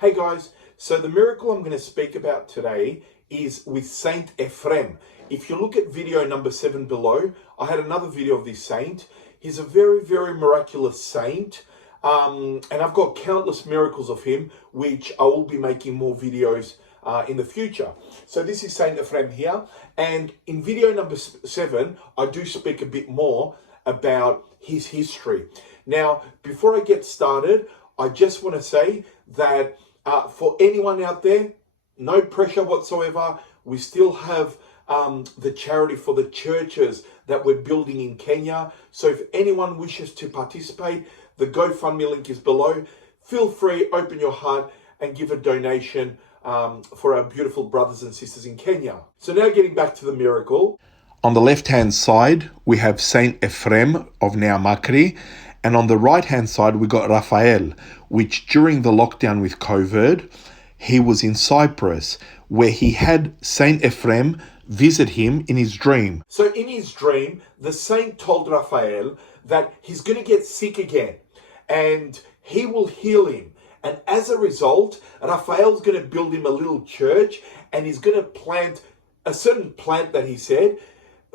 Hey guys, so the miracle I'm going to speak about today is with Saint Ephraim. If you look at video number 7 below, I had another video of this saint. He's a very, very miraculous saint. And I've got countless miracles of him, which I will be making more videos in the future. So this is Saint Ephraim here. And in video number 7, I do speak a bit more about his history. Now, before I get started, I just want to say that for anyone out there, no pressure whatsoever. We still have the charity for the churches that we're building in Kenya. So if anyone wishes to participate, the GoFundMe link is below. Feel free, open your heart and give a donation for our beautiful brothers and sisters in Kenya. So now getting back to the miracle. On the left-hand side, we have Saint Ephraim of Makri. And on the right-hand side, we got Raphael, which during the lockdown with COVID, he was in Cyprus, where he had Saint Ephraim visit him in his dream. So in his dream, the saint told Raphael that he's going to get sick again and he will heal him. And as a result, Raphael's going to build him a little church and he's going to plant a certain plant that he said,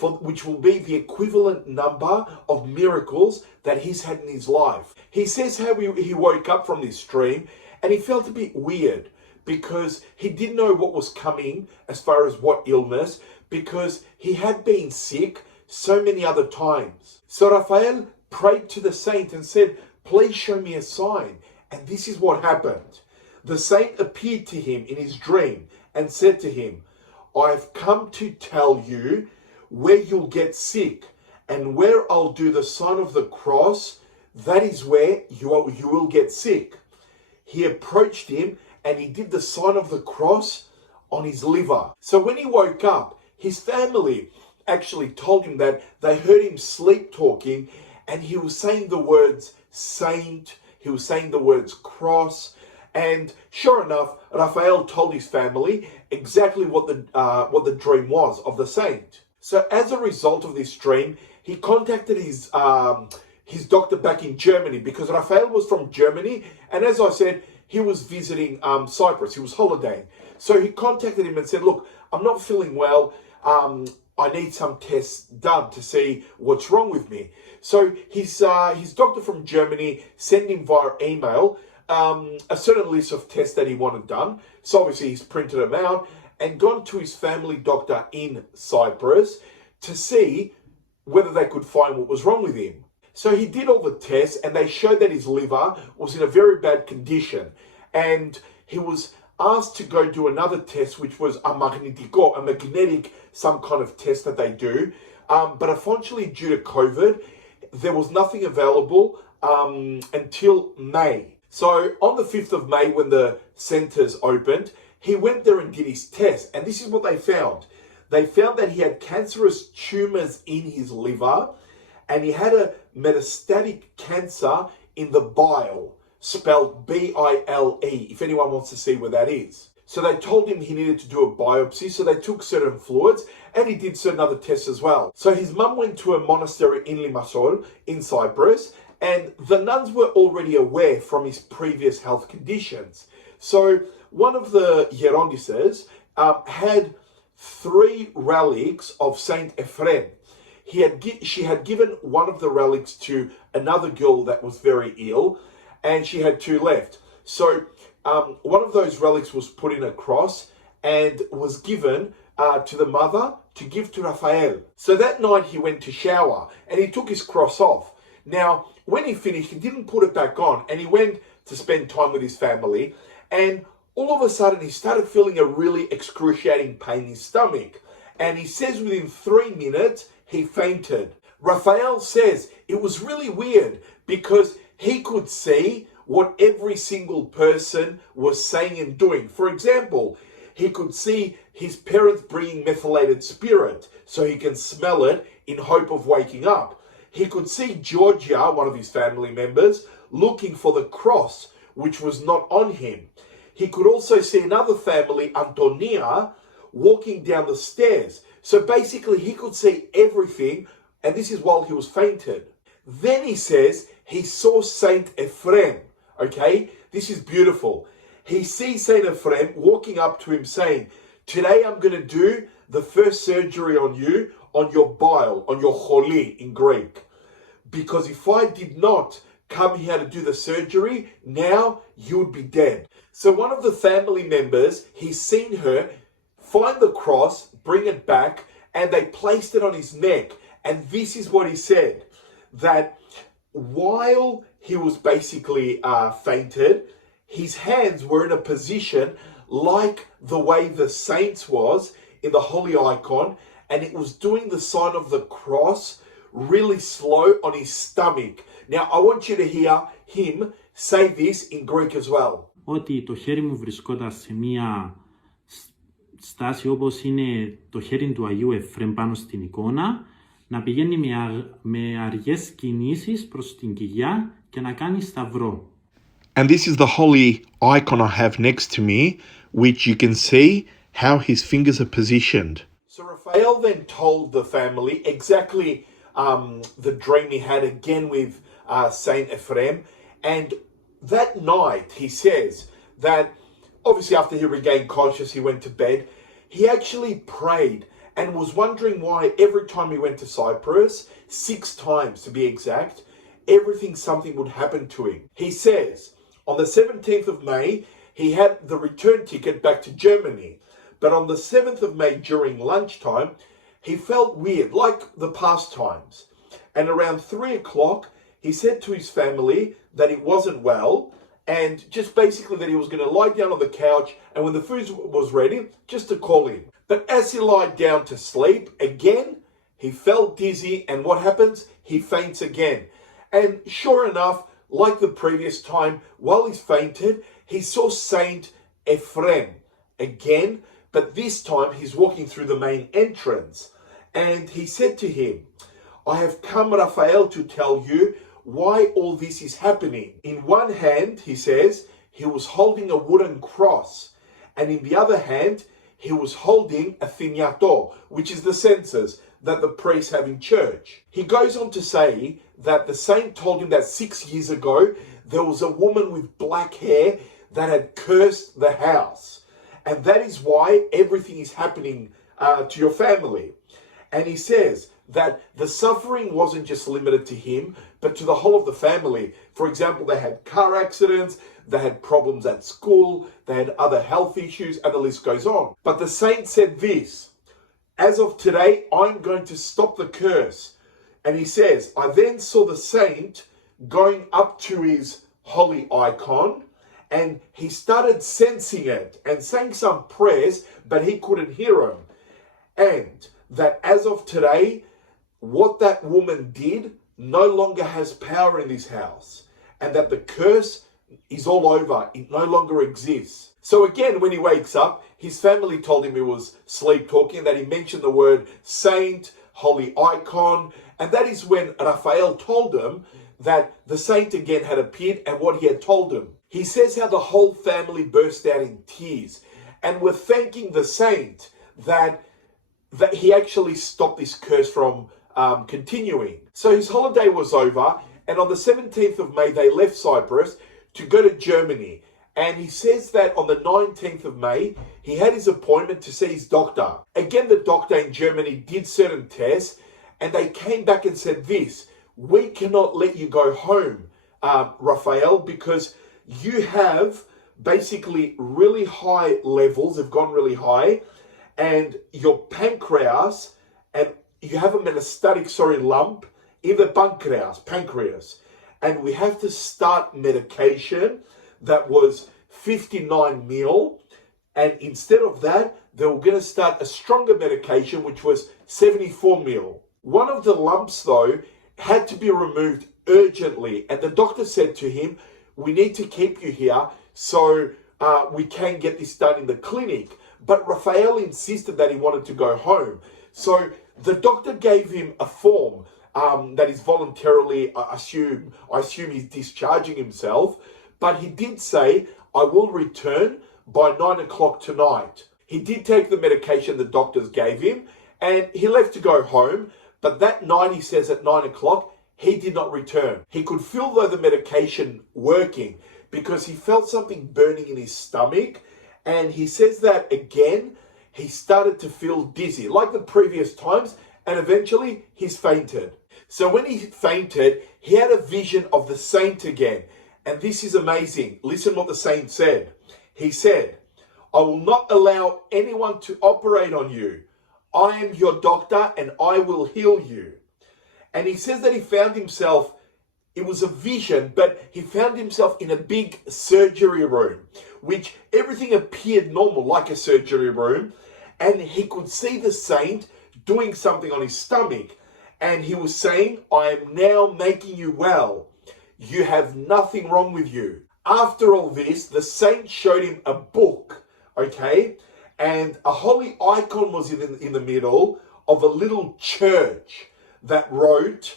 which will be the equivalent number of miracles that he's had in his life. He says how he woke up from this dream and he felt a bit weird because he didn't know what was coming as far as what illness, because he had been sick so many other times. So Raphael prayed to the saint and said, please show me a sign. And this is what happened. The saint appeared to him in his dream and said to him, I've come to tell you where you'll get sick, and where I'll do the sign of the cross, that is where you will get sick. He approached him and he did the sign of the cross on his liver. So when he woke up, his family actually told him that they heard him sleep talking and he was saying the words saint, he was saying the words cross. And sure enough, Raphael told his family exactly what the dream was of the saint. So as a result of this dream, he contacted his doctor back in Germany, because Raphael was from Germany. And as I said, he was visiting Cyprus. He was holidaying. So he contacted him and said, look, I'm not feeling well. I need some tests done to see what's wrong with me. So his doctor from Germany sent him via email a certain list of tests that he wanted done. So obviously he's printed them out and gone to his family doctor in Cyprus to see whether they could find what was wrong with him. So he did all the tests and they showed that his liver was in a very bad condition. And he was asked to go do another test, which was a magnetic, some kind of test that they do. But unfortunately, due to COVID, there was nothing available until May. So on the 5th of May, when the centers opened, he went there and did his test. And this is what they found. They found that he had cancerous tumors in his liver and he had a metastatic cancer in the bile, spelled B-I-L-E, if anyone wants to see where that is. So they told him he needed to do a biopsy, so they took certain fluids and he did certain other tests as well. So his mum went to a monastery in Limassol in Cyprus, and the nuns were already aware from his previous health conditions. So one of the Gerondices had 3 relics of Saint Ephraim. She had given one of the relics to another girl that was very ill, and she had 2 left. So one of those relics was put in a cross and was given to the mother to give to Raphael. So that night he went to shower and he took his cross off. Now, when he finished, he didn't put it back on and he went to spend time with his family, and all of a sudden he started feeling a really excruciating pain in his stomach. And he says within 3 minutes, he fainted. Raphael says it was really weird because he could see what every single person was saying and doing. For example, he could see his parents bringing methylated spirit so he can smell it in hope of waking up. He could see Georgia, one of his family members, looking for the cross, which was not on him. He could also see another family, Antonia, walking down the stairs. So basically he could see everything, and this is while he was fainted. Then he says he saw Saint Ephraim, okay? This is beautiful. he sees Saint Ephraim walking up to him saying, today I'm going to do the first surgery on you, on your bile, on your choli in Greek. Because if I did not come here to do the surgery, now you would be dead. So one of the family members, he's seen her find the cross, bring it back, and they placed it on his neck. And this is what he said, that while he was basically fainted, his hands were in a position like the way the saints was in the holy icon, and it was doing the sign of the cross really slow on his stomach. Now, I want you to hear him say this in Greek as well. Ότι το χέρι μου βρισκόταν σε μία στάση όπως είναι το χέρι του Αγίου Εφραίμ πάνω στην εικόνα, να πηγαίνει με αργές κινήσεις προς την κοιλιά και να κάνει σταυρό. And this is the holy icon I have next to me, which you can see how his fingers are positioned. So Raphael then told the family exactly the dream he had again with Saint Ephraim. And that night, he says that obviously after he regained consciousness, he went to bed. He actually prayed and was wondering why every time he went to Cyprus, 6 times to be exact, something would happen to him. He says on the 17th of May, he had the return ticket back to Germany. But on the 7th of May during lunchtime, he felt weird, like the past times. And around 3 o'clock, he said to his family that he wasn't well, and just basically that he was going to lie down on the couch, and when the food was ready, just to call him. But as he lied down to sleep, again, he felt dizzy, and what happens? He faints again. And sure enough, like the previous time, while he's fainted, he saw Saint Ephraim again, but this time he's walking through the main entrance. And he said to him, I have come, Raphael, to tell you why all this is happening. In one hand, he says, he was holding a wooden cross. And in the other hand, he was holding a thiniato, which is the censers that the priests have in church. He goes on to say that the saint told him that 6 years ago, there was a woman with black hair that had cursed the house. And that is why everything is happening to your family. And he says that the suffering wasn't just limited to him, but to the whole of the family. For example, they had car accidents, they had problems at school, they had other health issues, and the list goes on. But the saint said this, as of today, I'm going to stop the curse. And he says, I then saw the saint going up to his holy icon, and he started sensing it and saying some prayers, but he couldn't hear them. And that as of today, what that woman did no longer has power in this house, and that the curse is all over. It no longer exists. So again, when he wakes up, his family told him he was sleepwalking, that he mentioned the word saint, holy icon, and that is when Raphael told him that the saint again had appeared and what he had told him. He says how the whole family burst out in tears and were thanking the saint that he actually stopped this curse from continuing. So his holiday was over, and on the 17th of May, they left Cyprus to go to Germany. And he says that on the 19th of May, he had his appointment to see his doctor. Again, the doctor in Germany did certain tests, and they came back and said this, we cannot let you go home, Raphael, because you have basically really high levels, have gone really high, and your pancreas, and you have a metastatic, lump in the pancreas. And we have to start medication that was 59 mil. And instead of that, they were going to start a stronger medication, which was 74 mil. One of the lumps, though, had to be removed urgently. And the doctor said to him, we need to keep you here so we can get this done in the clinic. But Raphael insisted that he wanted to go home. So the doctor gave him a form that is voluntarily, I assume he's discharging himself. But he did say, I will return by 9 o'clock tonight. He did take the medication the doctors gave him, and he left to go home. But that night, he says at 9 o'clock, he did not return. He could feel, though, the medication working, because he felt something burning in his stomach. And he says that again, he started to feel dizzy like the previous times, and eventually he's fainted. So when he fainted, he had a vision of the saint again. And this is amazing. Listen what the saint said. He said, I will not allow anyone to operate on you. I am your doctor and I will heal you. And he says that he found himself, it was a vision, but he found himself in a big surgery room, which everything appeared normal, like a surgery room. And he could see the saint doing something on his stomach. And he was saying, I am now making you well. You have nothing wrong with you. After all this, the saint showed him a book, okay? And a holy icon was in the middle of a little church that wrote,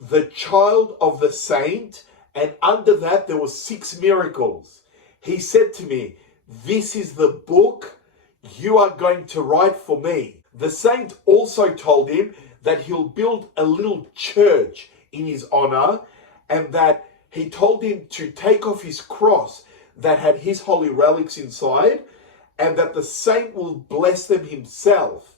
the child of the saint, and under that there were 6 miracles. He said to me, this is the book you are going to write for me. The saint also told him that he'll build a little church in his honor, and that he told him to take off his cross that had his holy relics inside, and that the saint will bless them himself,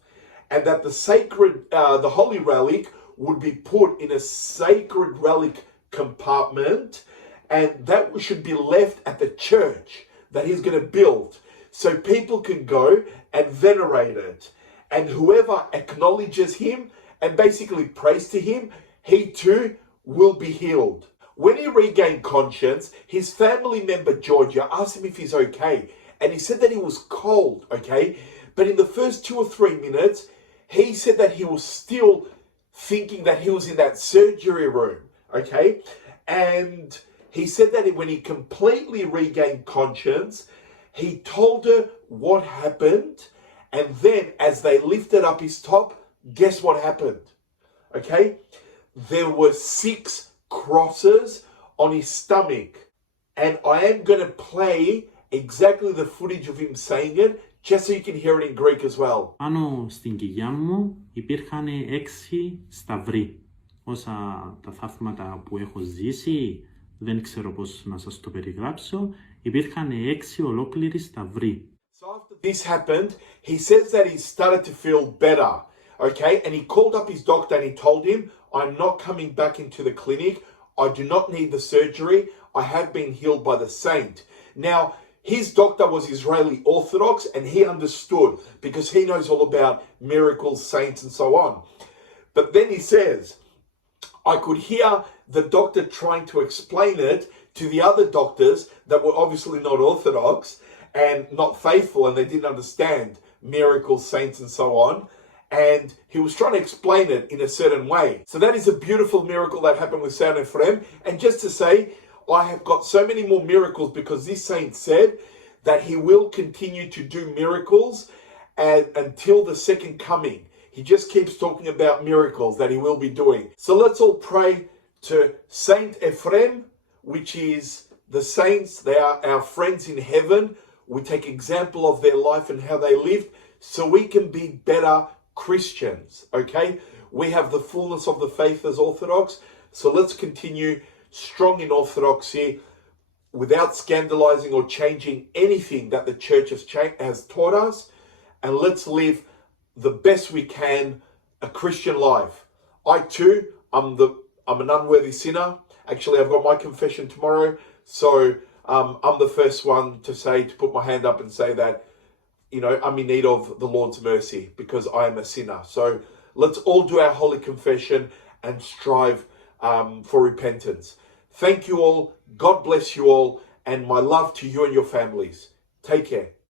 and that the holy relic would be put in a sacred relic compartment, and that should be left at the church that he's going to build, so people can go and venerate it. And whoever acknowledges him and basically prays to him, he too will be healed. When he regained conscience, his family member Georgia asked him if he's okay. And he said that he was cold, okay? But in the first 2 or 3 minutes, he said that he was still thinking that he was in that surgery room, okay? And he said that when he completely regained conscience, he told her what happened. And then as they lifted up his top, guess what happened? Okay? There were 6 crosses on his stomach. And I am going to play exactly the footage of him saying it, just so you can hear it in Greek as well. Πάνω στην κοιλιά μου υπήρχαν 6 σταυροί. Όσα τα θαύματα που έχω ζήσει, δεν ξέρω πώς να σας το περιγράψω, υπήρχαν 6 ολόκληροι σταυροί. So after this happened, he says that he started to feel better, okay? And he called up his doctor and he told him, I'm not coming back into the clinic. I do not need the surgery. I have been healed by the saint. Now, his doctor was Israeli Orthodox and he understood because he knows all about miracles, saints, and so on. But then he says, I could hear the doctor trying to explain it to the other doctors that were obviously not Orthodox and not faithful, and they didn't understand miracles, saints, and so on. And he was trying to explain it in a certain way. So that is a beautiful miracle that happened with Saint Ephraim. And just to say, I have got so many more miracles because this saint said that he will continue to do miracles until the second coming. He just keeps talking about miracles that he will be doing. So let's all pray to Saint Ephraim, which is the saints. They are our friends in heaven. We take example of their life and how they lived so we can be better Christians, okay? We have the fullness of the faith as Orthodox, so let's continue strong in Orthodoxy without scandalizing or changing anything that the church has taught us, and let's live the best we can a Christian life. I too, I'm an unworthy sinner. Actually, I've got my confession tomorrow, so I'm the first one to put my hand up and say that, you know, I'm in need of the Lord's mercy because I am a sinner. So let's all do our holy confession and strive for repentance. Thank you all. God bless you all. And my love to you and your families. Take care.